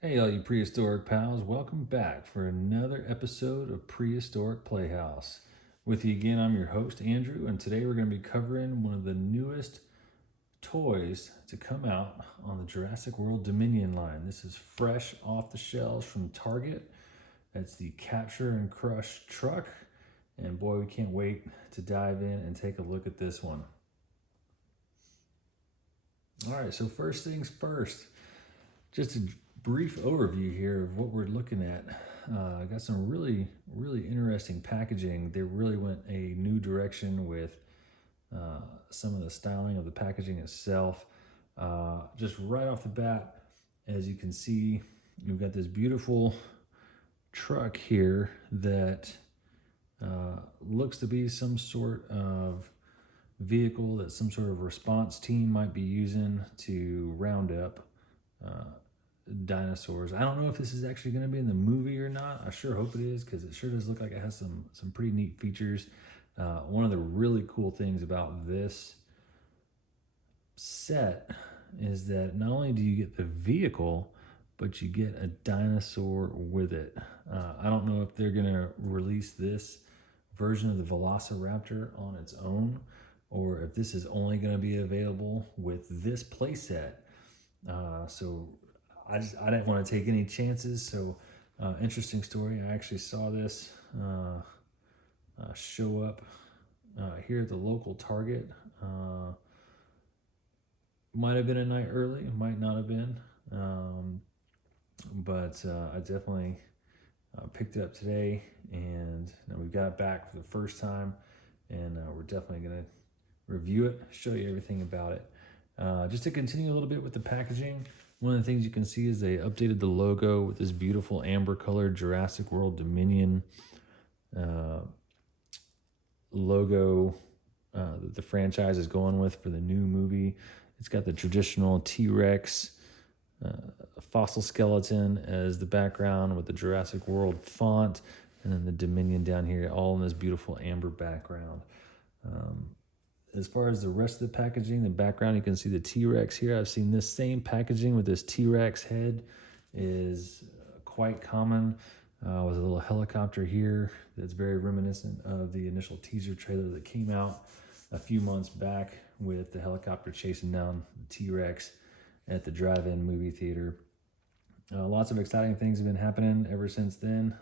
Hey, all you prehistoric pals, welcome back for another episode of Prehistoric Playhouse. With you again, I'm your host, Andrew, and today we're going to be covering one of the newest toys to come out on the Jurassic World Dominion line. This is fresh off the shelves from Target. That's the Capture and Crush truck, and boy, we can't wait to dive in and take a look at this one. All right, so first things first, just a brief overview here of what we're looking at. I got some really interesting packaging. They really went a new direction with some of the styling of the packaging itself. Just right off the bat, as you can see, you've got this beautiful truck here that looks to be some sort of vehicle that some sort of response team might be using to round up dinosaurs. I don't know if this is actually going to be in the movie or not. I sure hope it is, because it sure does look like it has some pretty neat features. One of the really cool things about this set is that not only do you get the vehicle, but you get a dinosaur with it. I don't know if they're going to release this version of the velociraptor on its own, or if this is only going to be available with this playset. So I didn't want to take any chances. So interesting story. I actually saw this show up here at the local Target. Might have been a night early, might not have been, but I definitely picked it up today, and we got it back for the first time, and we're definitely going to review it, show you everything about it. Just to continue a little bit with the packaging, one of the things you can see is they updated the logo with this beautiful amber colored Jurassic World Dominion logo that the franchise is going with for the new movie. It's got the traditional T-Rex fossil skeleton as the background with the Jurassic World font, and then the Dominion down here, all in this beautiful amber background. As far as the rest of the packaging, the background, you can see the T-Rex here. I've seen this same packaging with this T-Rex head is quite common. With a little helicopter here that's very reminiscent of the initial teaser trailer that came out a few months back with the helicopter chasing down the T-Rex at the drive-in movie theater. Lots of exciting things have been happening ever since then.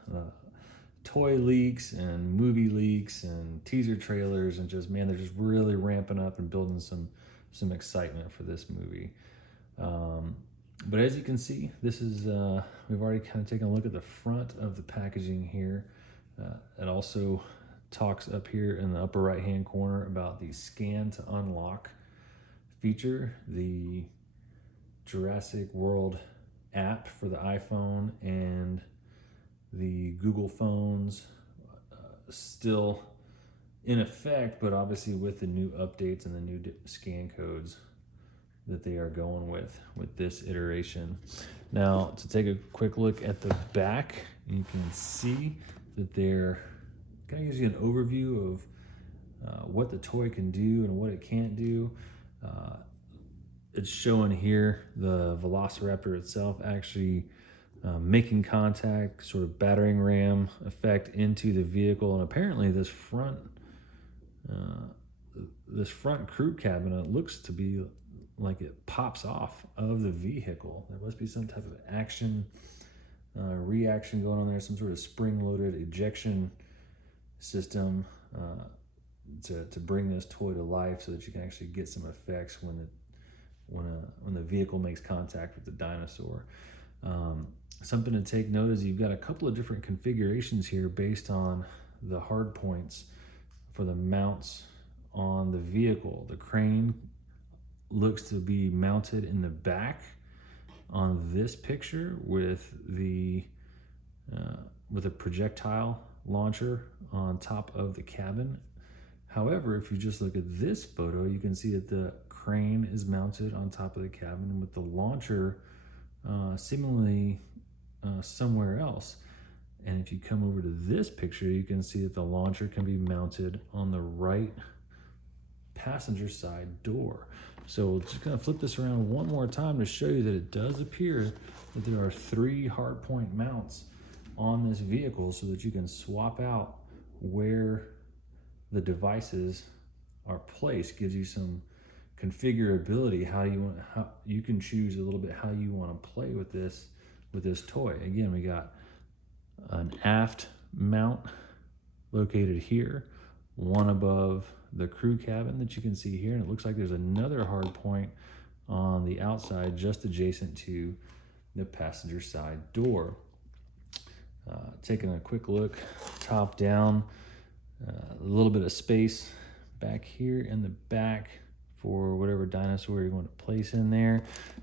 Toy leaks and movie leaks and teaser trailers, and just, man, they're just really ramping up and building some excitement for this movie. But as you can see, this is we've already kind of taken a look at the front of the packaging here. It also talks up here in the upper right hand corner about the scan to unlock feature, the Jurassic World app for the iPhone and the Google phones, still in effect, but obviously with the new updates and the new scan codes that they are going with this iteration. Now, to take a quick look at the back, you can see that they're kind of gives you an overview of what the toy can do and what it can't do. It's showing here the velociraptor itself actually making contact, sort of battering ram effect into the vehicle, and apparently this front crew cabinet looks to be like it pops off of the vehicle. There must be some type of action reaction going on there, some sort of spring-loaded ejection system to bring this toy to life, so that you can actually get some effects when the vehicle makes contact with the dinosaur. Something to take note is you've got a couple of different configurations here based on the hard points for the mounts on the vehicle. The crane looks to be mounted in the back on this picture with a projectile launcher on top of the cabin. However, if you just look at this photo, you can see that the crane is mounted on top of the cabin with the launcher seemingly somewhere else. And if you come over to this picture, you can see that the launcher can be mounted on the right passenger side door. So we're just gonna flip this around one more time to show you that it does appear that there are 3 hardpoint mounts on this vehicle so that you can swap out where the devices are placed. Gives you some configurability, how you can choose a little bit how you want to play with this toy. Again, we got an aft mount located here, one above the crew cabin that you can see here, and it looks like there's another hard point on the outside just adjacent to the passenger side door. Taking a quick look top down, a little bit of space back here in the back for whatever dinosaur you want to place in there.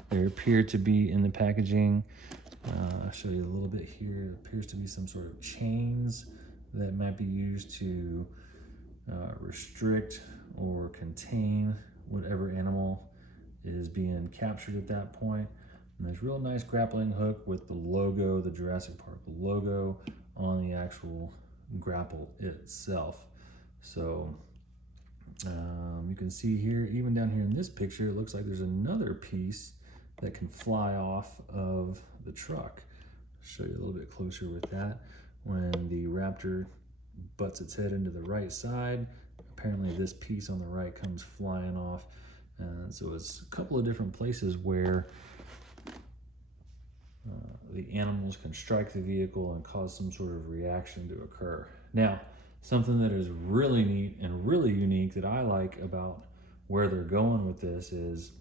There appear to be in the packaging, I'll show you a little bit here, it appears to be some sort of chains that might be used to restrict or contain whatever animal is being captured at that point. And there's real nice grappling hook with the logo, the Jurassic Park logo on the actual grapple itself. So you can see here, even down here in this picture, it looks like there's another piece that can fly off of the truck. I'll show you a little bit closer with that. When the Raptor butts its head into the right side, apparently this piece on the right comes flying off. So it's a couple of different places where the animals can strike the vehicle and cause some sort of reaction to occur. Now, something that is really neat and really unique that I like about where they're going with this is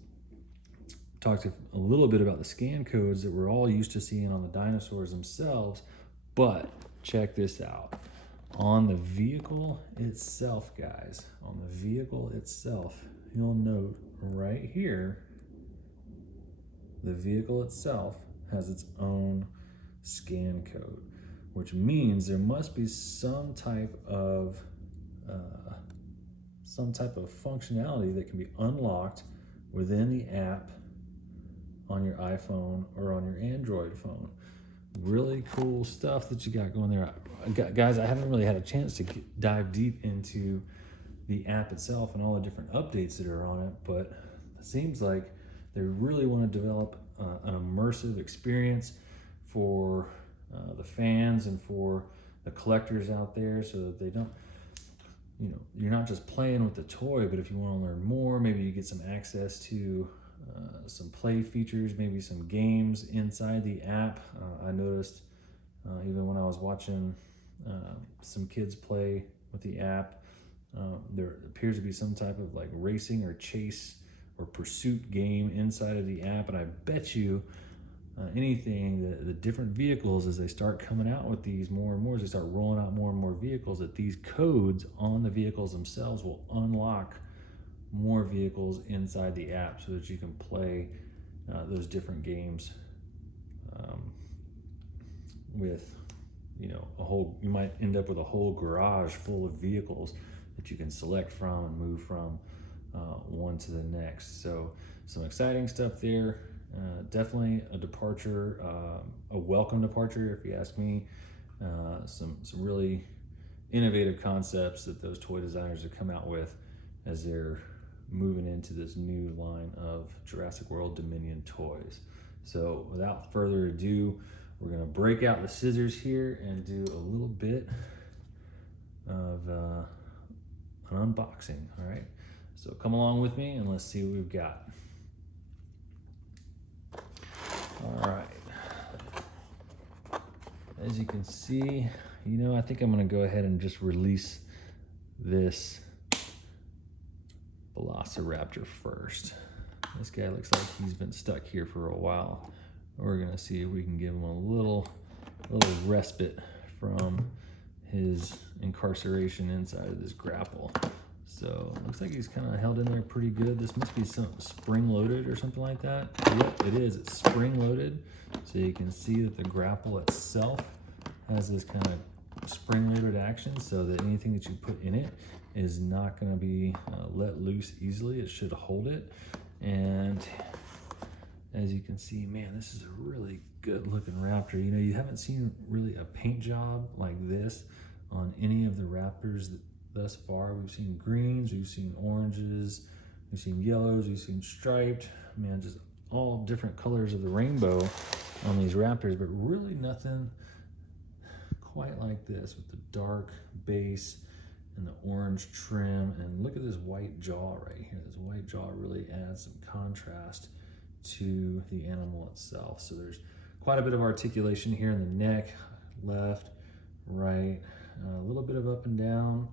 talk a little bit about the scan codes that we're all used to seeing on the dinosaurs themselves, but check this out. On the vehicle itself, guys, on the vehicle itself, you'll note right here, the vehicle itself has its own scan code, which means there must be some type of functionality that can be unlocked within the app on your iPhone or on your Android phone. Really cool stuff that you got going there. Guys, I haven't really had a chance to dive deep into the app itself and all the different updates that are on it, but it seems like they really want to develop an immersive experience for the fans and for the collectors out there, so that they don't, you're not just playing with the toy, but if you want to learn more, maybe you get some access to some play features, maybe some games inside the app. I noticed even when I was watching some kids play with the app, there appears to be some type of like racing or chase or pursuit game inside of the app, and I bet you the different vehicles, as they start coming out with these more and more, as they start rolling out more and more vehicles, that these codes on the vehicles themselves will unlock more vehicles inside the app so that you can play those different games with you might end up with a whole garage full of vehicles that you can select from and move from one to the next. So some exciting stuff there. Definitely a departure, a welcome departure if you ask me. Some really innovative concepts that those toy designers have come out with as they're moving into this new line of Jurassic World Dominion toys. So without further ado, we're gonna break out the scissors here and do a little bit of an unboxing, all right? So come along with me and let's see what we've got. All right, as you can see, I think I'm gonna go ahead and just release this velociraptor first. This guy looks like he's been stuck here for a while. We're gonna see if we can give him a little respite from his incarceration inside of this grapple. So looks like he's kind of held in there pretty good. This must be some spring loaded or something like that. Yep, it is. It's spring loaded. So you can see that the grapple itself has this kind of spring loaded action, so that anything that you put in it is not going to be let loose easily. It should hold it. And as you can see, man, this is a really good looking Raptor. You haven't seen really a paint job like this on any of the Raptors thus far. We've seen greens, we've seen oranges, We've seen yellows, we've seen striped, man, just all different colors of the rainbow on these raptors, but really nothing quite like this with the dark base and the orange trim. And look at this white jaw right here. This white jaw really adds some contrast to the animal itself. So there's quite a bit of articulation here in the neck, left, right, a little bit of up and down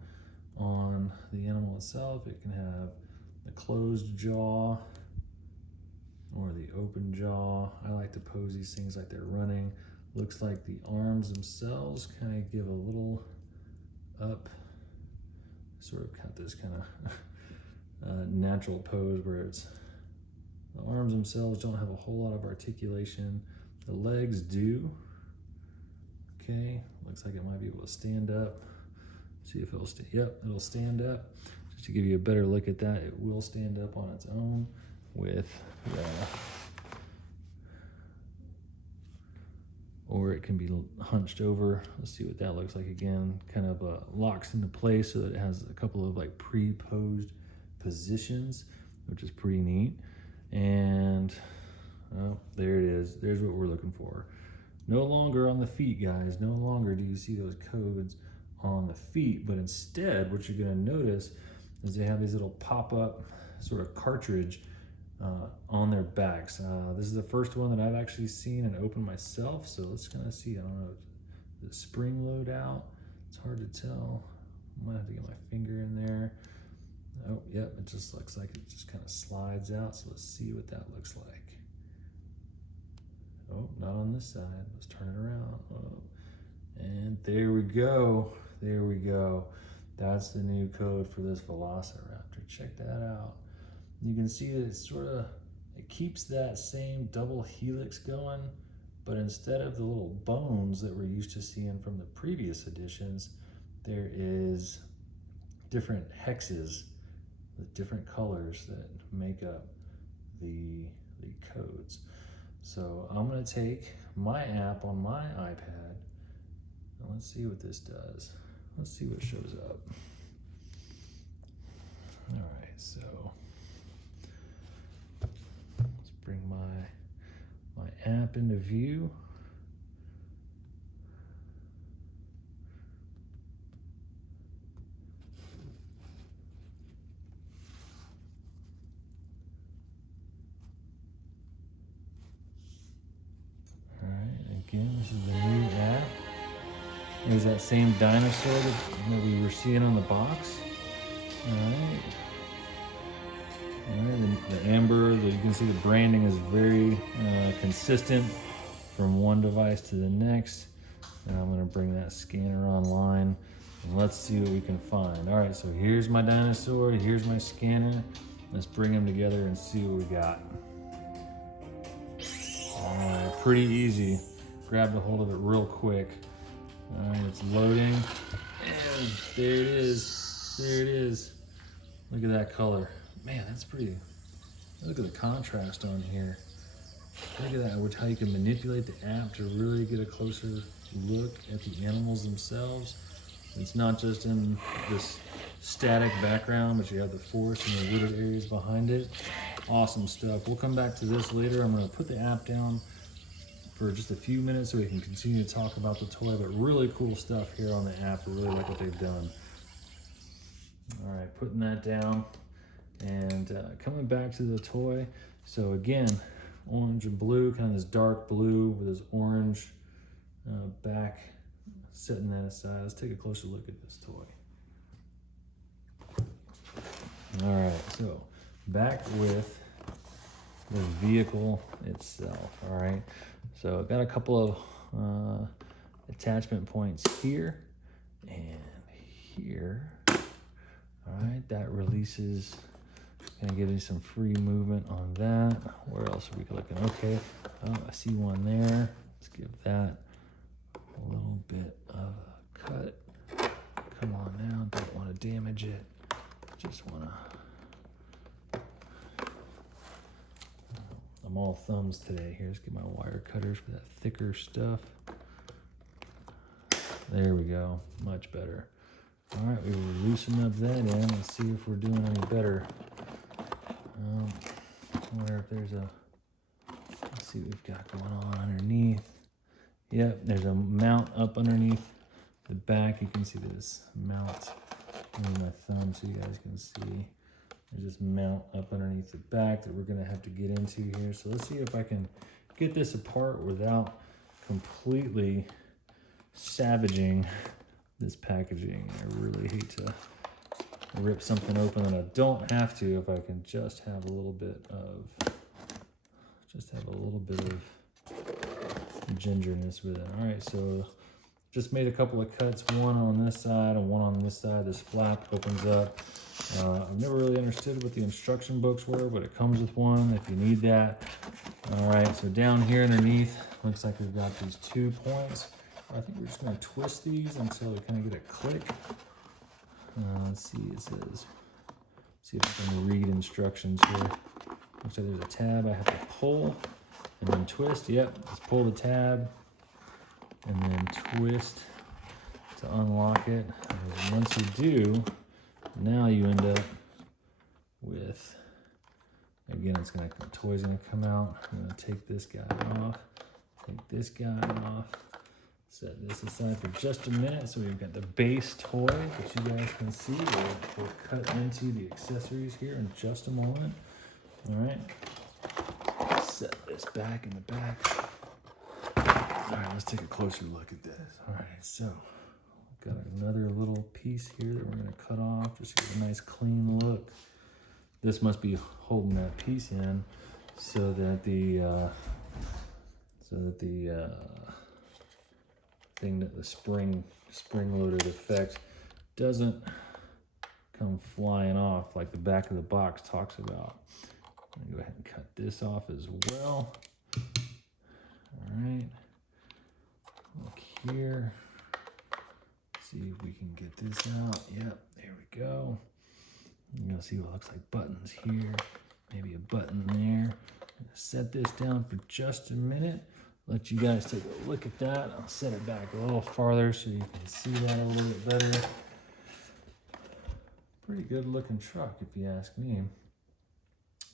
on the animal itself. It can have the closed jaw or the open jaw. I like to pose these things like they're running. Looks like the arms themselves kind of give a little up, sort of got this kind of natural pose where it's the arms themselves don't have a whole lot of articulation. The legs do. Okay, looks like it might be able to stand up. See if it'll stand. Yep, it'll stand up. Just to give you a better look at that, it will stand up on its own with or it can be hunched over. Let's see what that looks like again. Kind of locks into place so that it has a couple of like pre-posed positions, which is pretty neat. And oh, there it is. There's what we're looking for. No longer on the feet, guys. No longer do you see those codes on the feet, but instead what you're gonna notice is they have these little pop-up sort of cartridge on their backs. This is the first one that I've actually seen and opened myself, so let's kind of see. I don't know, the spring load out. It's hard to tell. I might have to get my finger in there. Oh, yep, it just looks like it just kind of slides out, so let's see what that looks like. Oh, not on this side. Let's turn it around. Oh. And there we go. There we go. That's the new code for this velociraptor. Check that out. You can see that it keeps that same double helix going, but instead of the little bones that we're used to seeing from the previous editions, there is different hexes with different colors that make up the codes. So I'm gonna take my app on my iPad and let's see what this does. Let's see what shows up. All right, so let's bring my app into view. All right, again, this is the new app. There's that same dinosaur that we were seeing on the box. All right. All right, the amber, you can see the branding is very consistent from one device to the next. Now I'm gonna bring that scanner online and let's see what we can find. All right, so here's my dinosaur, here's my scanner. Let's bring them together and see what we got. All right, pretty easy. Grabbed a hold of it real quick. All right, it's loading, and there it is. There it is. Look at that color. Man, that's pretty. Look at the contrast on here. Look at that, how you can manipulate the app to really get a closer look at the animals themselves. It's not just in this static background, but you have the forest and the wooded areas behind it. Awesome stuff. We'll come back to this later. I'm gonna put the app down for just a few minutes so we can continue to talk about the toy, but really cool stuff here on the app. I really like what they've done. All right, putting that down and coming back to the toy. So again, orange and blue, kind of this dark blue with this orange back, setting that aside. Let's take a closer look at this toy. All right, so back with the vehicle itself. All right, so I've got a couple of attachment points here and here. All right, that releases, gonna give you some free movement on that. Where else are we looking? Okay, oh, I see one there. Let's give that a little bit of a cut. Come on now, don't wanna damage it. Just wanna, I'm all thumbs today. Here, let's get my wire cutters for that thicker stuff. There we go, much better. All right, we will loosen up that end and see if we're doing any better. I wonder if there's a, let's see what we've got going on underneath. Yep, there's a mount up underneath the back. You can see this mount. Use my thumb so you guys can see. There's this mount up underneath the back that we're gonna have to get into here. So let's see if I can get this apart without completely savaging this packaging. I really hate to rip something open, and I don't have to if I can just have a little bit of gingerness with it. All right, so just made a couple of cuts, one on this side and one on this side. This flap opens up. I've never really understood what the instruction books were, but it comes with one if you need that. All right, so down here underneath, looks like we've got these 2 points. I think we're just gonna twist these until we kind of get a click. Let's see, it says, see if I can read instructions here. Looks like there's a tab I have to pull and then twist. Yep, let's pull the tab and then twist to unlock it. And once you do, now you end up with, again, it's gonna, the toy's gonna come out. I'm gonna take this guy off, take this guy off, set this aside for just a minute. So we've got the base toy that you guys can see. We'll cut into the accessories here in just a moment. All right, set this back in the back. All right, let's take a closer look at this. All right, so got another little piece here that we're gonna cut off just to get a nice clean look. This must be holding that piece in so that the thing that the spring-loaded effect doesn't come flying off like the back of the box talks about. I'm gonna go ahead and cut this off as well. All right, look here. See if we can get this out. Yep, there we go. You're gonna see what looks like buttons here, maybe a button there. I'm gonna set this down for just a minute. Let you guys take a look at that. I'll set it back a little farther so you can see that a little bit better. Pretty good looking truck if you ask me. I'm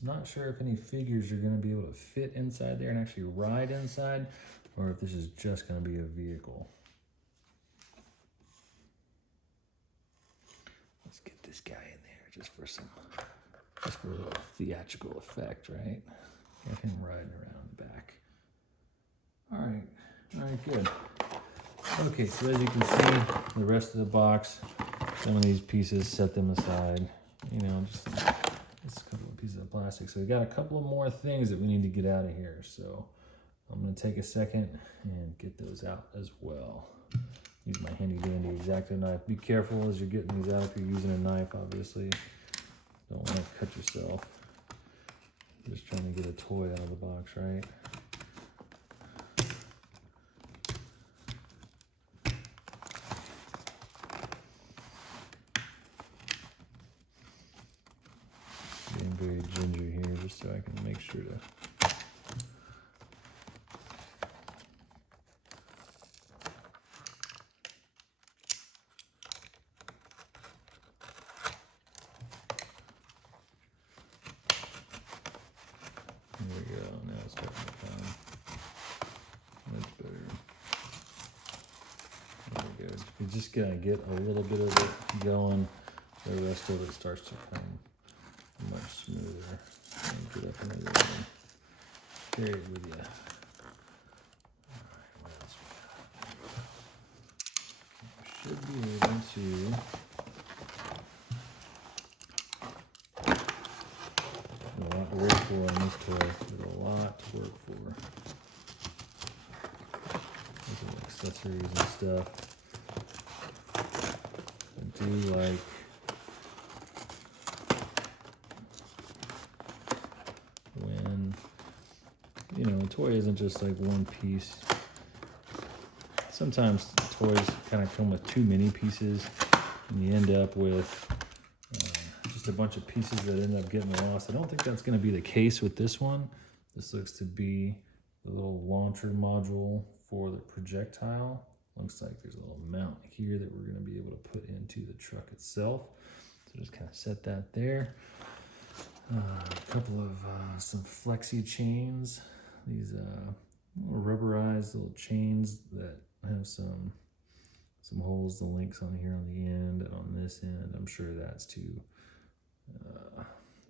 not sure if any figures are gonna be able to fit inside there and actually ride inside, or if this is just gonna be a vehicle. Let's get this guy in there just for a little theatrical effect, right? Get him riding around the back. All right, good. Okay, so as you can see, the rest of the box, some of these pieces, set them aside. You know, just a couple of pieces of plastic. So we got a couple of more things that we need to get out of here. So I'm gonna take a second and get those out as well. Use my handy dandy X-Acto knife. Be careful as you're getting these out if you're using a knife, obviously. Don't want to cut yourself. Just trying to get a toy out of the box, right? Being very ginger here just so I can make sure to there we go, now it's starting to come. Much better. There we go. You're just gonna get a little bit of it going. The rest of it starts to come much smoother. Get up another one. Carry it with you. Alright, what else we got? We should be able to. A lot to work for on this toy. There's a lot to work for. Look at accessories and stuff. I do like when, you know, a toy isn't just like one piece. Sometimes toys kind of come with too many pieces and you end up with just a bunch of pieces that end up getting lost. I don't think that's going to be the case with this one. This looks to be the little launcher module for the projectile. Looks like there's a little mount here that we're going to be able to put into the truck itself. So just kind of set that there. A couple of some flexi chains. These little rubberized little chains that have some holes, the links on here on the end and on this end. I'm sure that's to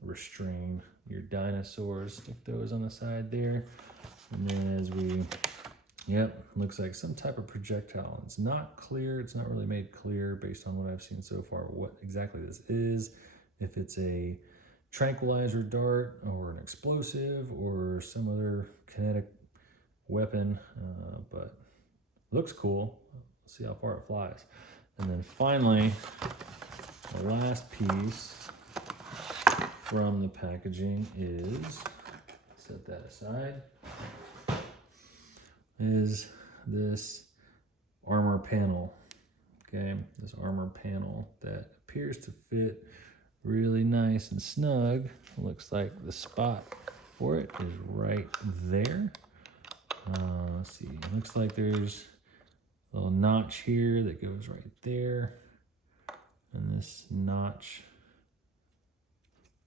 restrain your dinosaurs. Stick those on the side there. And then as we, yep, looks like some type of projectile. It's not clear. It's not really made clear based on what I've seen so far what exactly this is. If it's a tranquilizer dart or an explosive or some other kinetic weapon, but looks cool. See how far it flies. And then finally, the last piece from the packaging is, set that aside, is this armor panel. Okay, this armor panel that appears to fit really nice and snug. Looks like the spot for it is right there. Let's see, it looks like there's a little notch here that goes right there. And this notch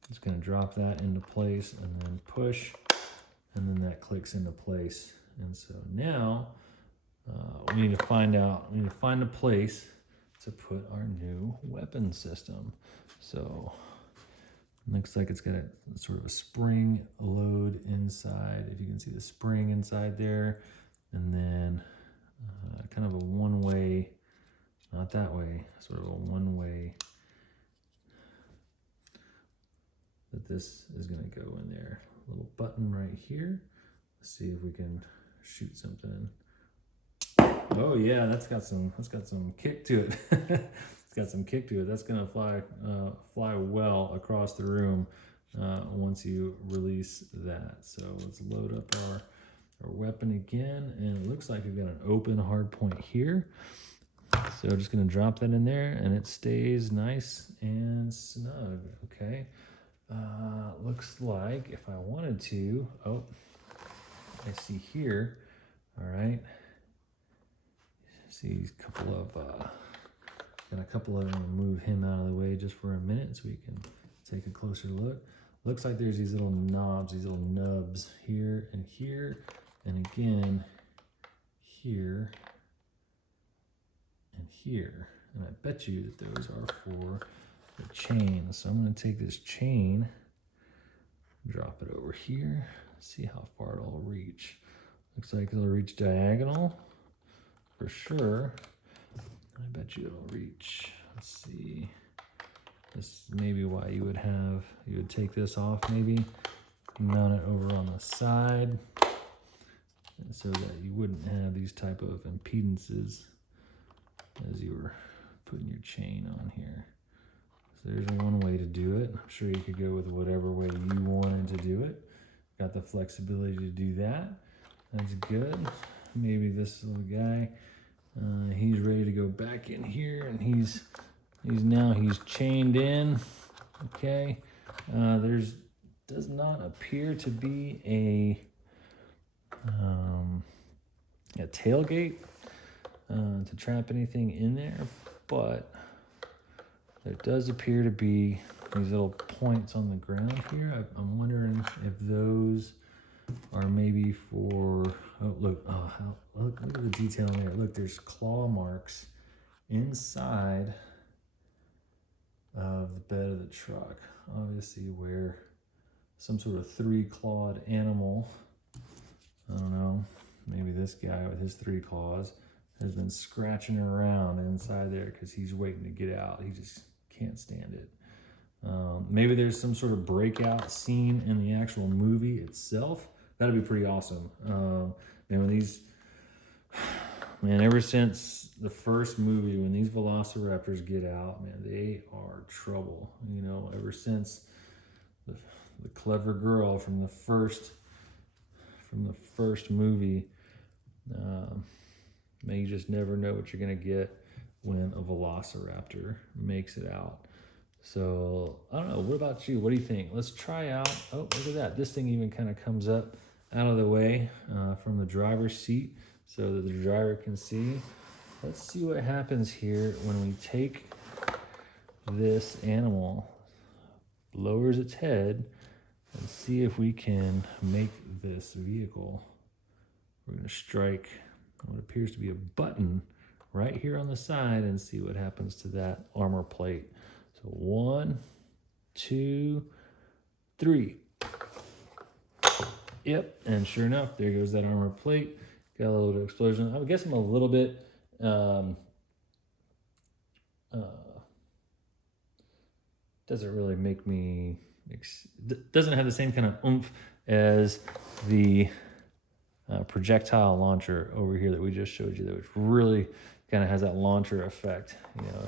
is going to drop that into place and then push, and then that clicks into place. And so now we need to find a place to put our new weapon system. So looks like it's got a sort of a spring load inside. If you can see the spring inside there, and then kind of a one-way, not that way, sort of a one-way that this is going to go in there. A little button right here. Let's see if we can shoot something. Oh yeah, that's got some kick to it. It's got some kick to it. That's gonna fly well across the room once you release that. So let's load up our weapon again, and it looks like we've got an open hard point here. So just gonna drop that in there, and it stays nice and snug. Okay. Looks like if I wanted to, oh, I see here. All right. See a couple of, got a couple of them. Move him out of the way just for a minute so we can take a closer look. Looks like there's these little knobs, these little nubs here, and again, here, and here. And I bet you that those are for the chain. So I'm going to take this chain, drop it over here, see how far it'll reach. Looks like it'll reach diagonal for sure. I bet you it'll reach. Let's see. This may be why you would take this off, maybe mount it over on the side, so that you wouldn't have these type of impedances as you were putting your chain on here. So there's one way to do it. I'm sure you could go with whatever way you wanted to do it. Got the flexibility to do that. That's good. Maybe this little guy, he's ready to go back in here, and he's chained in. Okay. Does not appear to be a tailgate to trap anything in there, but there does appear to be these little points on the ground here. I'm wondering if those are maybe for, look at the detail in there. Look, there's claw marks inside of the bed of the truck, obviously where some sort of three-clawed animal, I don't know, maybe this guy with his 3 claws has been scratching around inside there because he's waiting to get out. He just can't stand it. Maybe there's some sort of breakout scene in the actual movie itself. That'd be pretty awesome. Ever since the first movie, when these velociraptors get out, man, they are trouble. You know, ever since the clever girl from the first movie, you just never know what you're gonna get when a velociraptor makes it out. So I don't know. What about you? What do you think? Let's try out. Oh, look at that! This thing even kind of comes up out of the way from the driver's seat so that the driver can see. Let's see what happens here when we take this animal, lowers its head and see if we can make this vehicle. We're going to strike what appears to be a button right here on the side and see what happens to that armor plate. So 1, 2, 3. Yep, and sure enough, there goes that armor plate. Got a little bit of explosion. I guess I'm a little bit doesn't really make me doesn't have the same kind of oomph as the projectile launcher over here that we just showed you, which really kind of has that launcher effect. You know,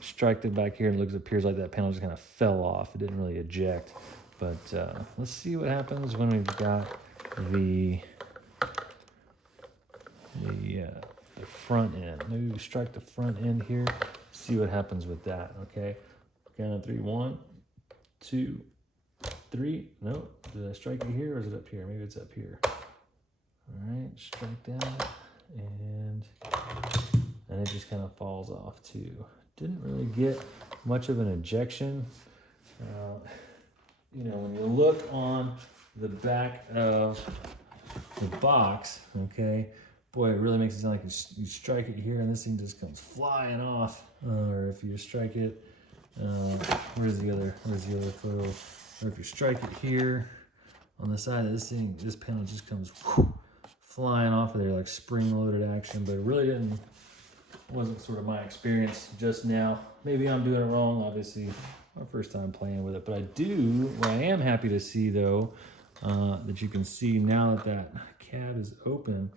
strike it back here and it appears like that panel just kind of fell off. It didn't really eject. But let's see what happens when we've got the front end. Maybe we strike the front end here. See what happens with that. Okay, count of 3. 1, 2, 3. Nope. Did I strike it here or is it up here? Maybe it's up here. All right, strike down, and it just kind of falls off too. Didn't really get much of an ejection. You know, when you look on the back of the box, okay, boy, it really makes it sound like you strike it here and this thing just comes flying off. Or if you strike it, where's the other photo? Or if you strike it here on the side of this thing, this panel just comes flying off of there like spring-loaded action. But it really wasn't sort of my experience just now. Maybe I'm doing it wrong, obviously. My first time playing with it, but what I am happy to see though, that you can see now that cab is open,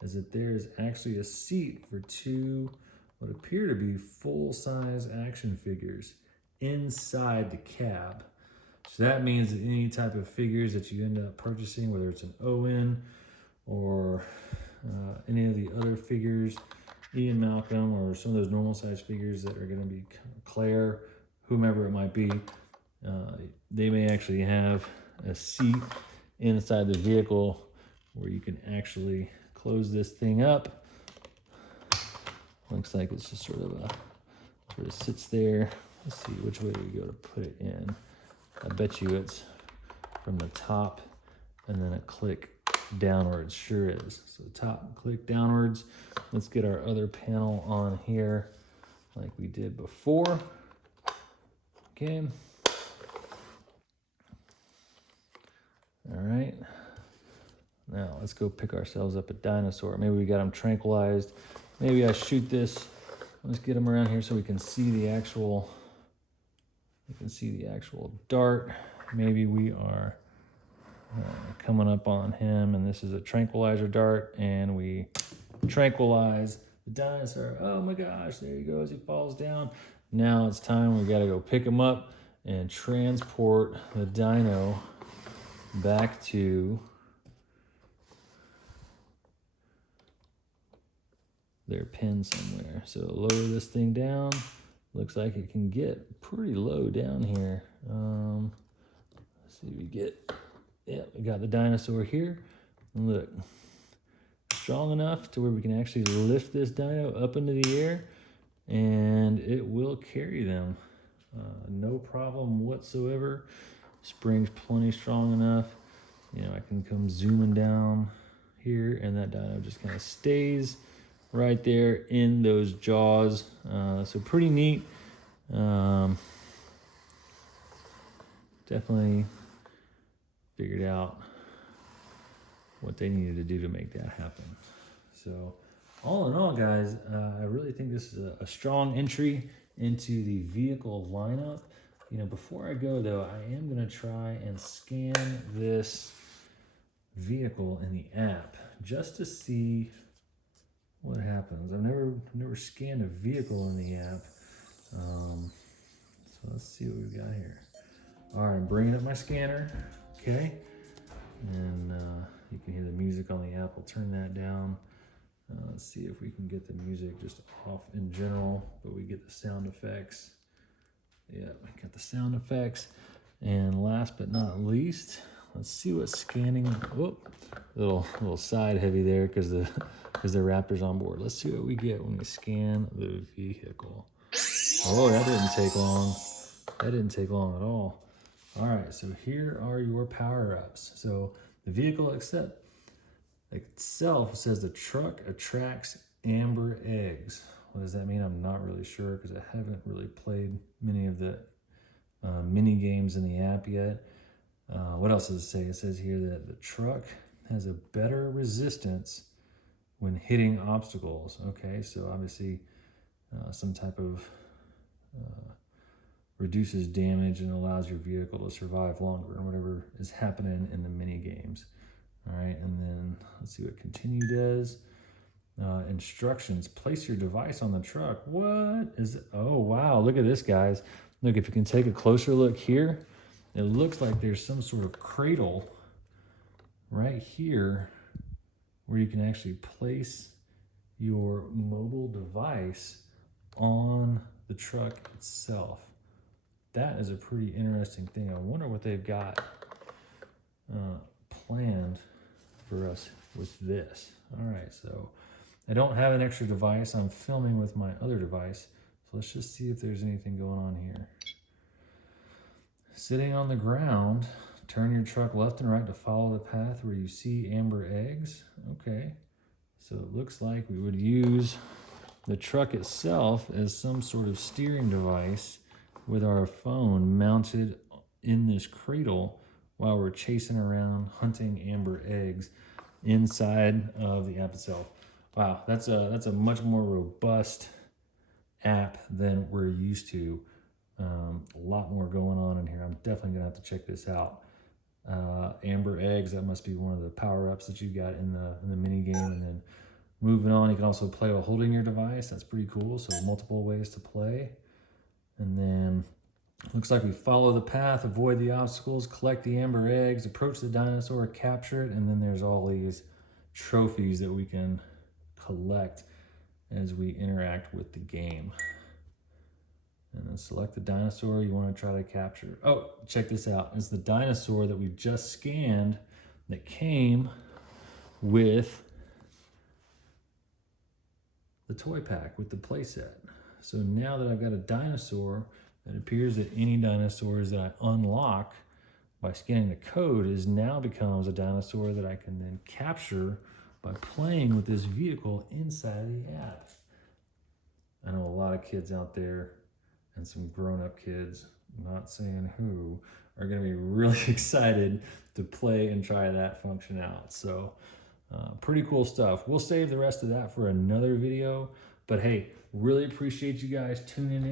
is that there is actually a seat for 2 what appear to be full-size action figures inside the cab. So that means that any type of figures that you end up purchasing, whether it's an Owen or any of the other figures, Ian Malcolm, or some of those normal size figures that are going to be Claire, whomever it might be, they may actually have a seat inside the vehicle where you can actually close this thing up. Looks like it's just sort of sits there. Let's see which way we go to put it in. I bet you it's from the top and then a click downwards. Sure is. So top, click downwards. Let's get our other panel on here like we did before. Okay. All right. Now let's go pick ourselves up a dinosaur. Maybe we got him tranquilized. Maybe I shoot this. Let's get him around here so we can see the actual. Dart. Maybe we are coming up on him, and this is a tranquilizer dart, and we tranquilize the dinosaur. Oh my gosh! There he goes. He falls down. Now it's time, we gotta go pick him up and transport the dino back to their pen somewhere. So lower this thing down. Looks like it can get pretty low down here. Let's see, we got the dinosaur here. And look, strong enough to where we can actually lift this dino up into the air, and it will carry them. No problem whatsoever. Spring's plenty strong enough. You know, I can come zooming down here, and that dino just kind of stays right there in those jaws. So pretty neat. Definitely figured out what they needed to do to make that happen. So all in all, guys, I really think this is a strong entry into the vehicle lineup. You know, before I go though, I am going to try and scan this vehicle in the app just to see what happens. I've never scanned a vehicle in the app. So let's see what we've got here. All right, I'm bringing up my scanner. Okay. And you can hear the music on the app. I'll turn that down. Let's see if we can get the music just off in general, but we get the sound effects. Yeah, we got the sound effects. And last but not least, let's see what scanning. Whoop, little side heavy there because the Raptor's on board. Let's see what we get when we scan the vehicle. Oh, that didn't take long. That didn't take long at all. All right, so here are your power-ups. So the vehicle itself says the truck attracts amber eggs. What does that mean? I'm not really sure because I haven't really played many of the mini games in the app yet. What else does it say? It says here that the truck has a better resistance when hitting obstacles. Okay, so obviously some type of reduces damage and allows your vehicle to survive longer and whatever is happening in the mini games. All right, and then let's see what continue does. Instructions, place your device on the truck. What is it? Oh, wow, look at this, guys. Look, if you can take a closer look here, it looks like there's some sort of cradle right here where you can actually place your mobile device on the truck itself. That is a pretty interesting thing. I wonder what they've got planned for us with this. All right, so I don't have an extra device. I'm filming with my other device. So let's just see if there's anything going on here. Sitting on the ground, turn your truck left and right to follow the path where you see amber eggs. Okay, so it looks like we would use the truck itself as some sort of steering device with our phone mounted in this cradle while we're chasing around hunting amber eggs inside of the app itself. Wow, that's a much more robust app than we're used to. A lot more going on in here. I'm definitely gonna have to check this out. Amber eggs, that must be one of the power-ups that you got in the mini game. And then moving on, you can also play while holding your device. That's pretty cool. So multiple ways to play. And then looks like we follow the path, avoid the obstacles, collect the amber eggs, approach the dinosaur, capture it, and then there's all these trophies that we can collect as we interact with the game. And then select the dinosaur you want to try to capture. Oh, check this out. It's the dinosaur that we just scanned that came with the toy pack, with the playset. So now that I've got a dinosaur, it appears that any dinosaurs that I unlock by scanning the code now becomes a dinosaur that I can then capture by playing with this vehicle inside of the app. I know a lot of kids out there and some grown-up kids, not saying who, are going to be really excited to play and try that function out. So pretty cool stuff. We'll save the rest of that for another video. But hey, really appreciate you guys tuning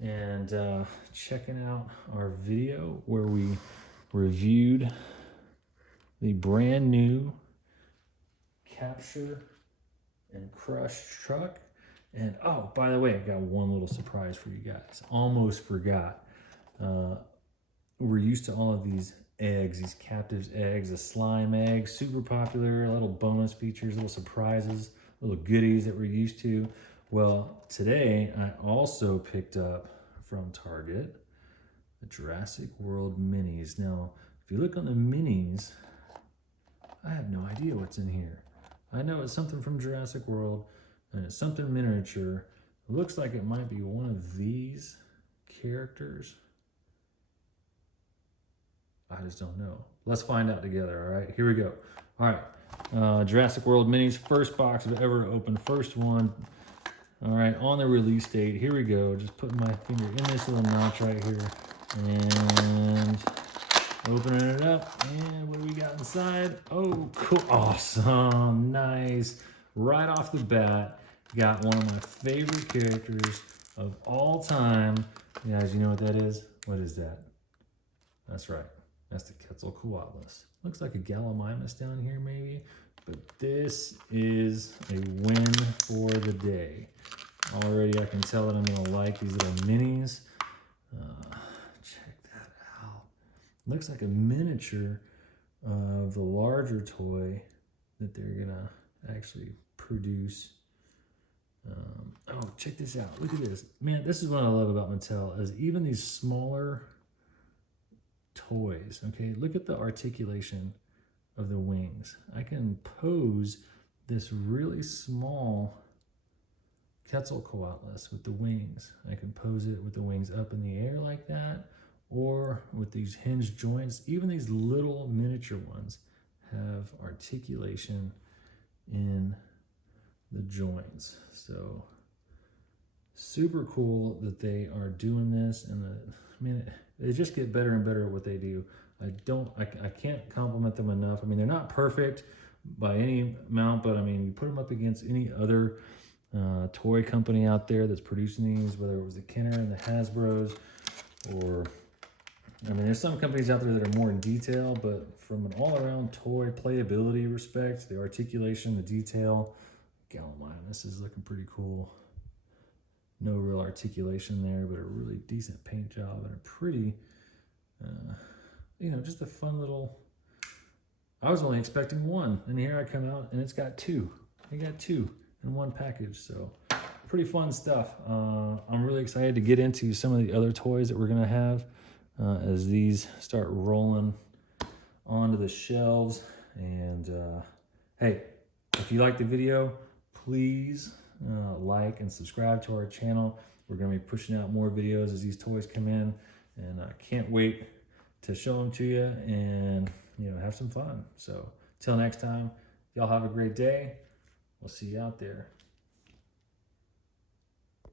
in and checking out our video where we reviewed the brand new Capture and Crush truck. And oh, by the way, I got one little surprise for you guys. Almost forgot. We're used to all of these eggs, these captives eggs, the slime eggs, super popular, little bonus features, little surprises, little goodies that we're used to. Well, today I also picked up from Target the Jurassic World minis. Now, if you look on the minis, I have no idea what's in here. I know it's something from Jurassic World, and it's something miniature. It looks like it might be one of these characters. I just don't know. Let's find out together, all right? Here we go. All right, Jurassic World minis, first box I've ever opened, first one. All right, on the release date, here we go. Just putting my finger in this little notch right here and opening it up. And what do we got inside? Oh, cool, awesome, nice. Right off the bat, got one of my favorite characters of all time. You guys, you know what that is? What is that? That's right. That's the Quetzalcoatlus. Looks like a Gallimimus down here maybe, but this is a win for the day. Already I can tell that I'm gonna like these little minis. Check that out. Looks like a miniature of the larger toy that they're gonna actually produce. Oh, check this out. Look at this. Man, this is what I love about Mattel, is even these smaller toys, okay? Look at the articulation of the wings. I can pose this really small Quetzalcoatlus with the wings. I can pose it with the wings up in the air like that, or with these hinge joints. Even these little miniature ones have articulation in the joints. So super cool that they are doing this, and I mean, they just get better and better at what they do. I can't compliment them enough. I mean, they're not perfect by any amount, but I mean, you put them up against any other toy company out there that's producing these, whether it was the Kenner and the Hasbros, or I mean, there's some companies out there that are more in detail, but from an all-around toy playability respect, the articulation, the detail, Gallimine, this is looking pretty cool. No real articulation there, but a really decent paint job and a pretty, you know, just a fun little. I was only expecting one, and here I come out and it's got two. I got two in one package, so pretty fun stuff. I'm really excited to get into some of the other toys that we're gonna have as these start rolling onto the shelves. And hey, if you like the video, please like and subscribe to our channel. We're going to be pushing out more videos as these toys come in, and I can't wait to show them to you and, you know, have some fun. So till next time, y'all have a great day. We'll see you out there.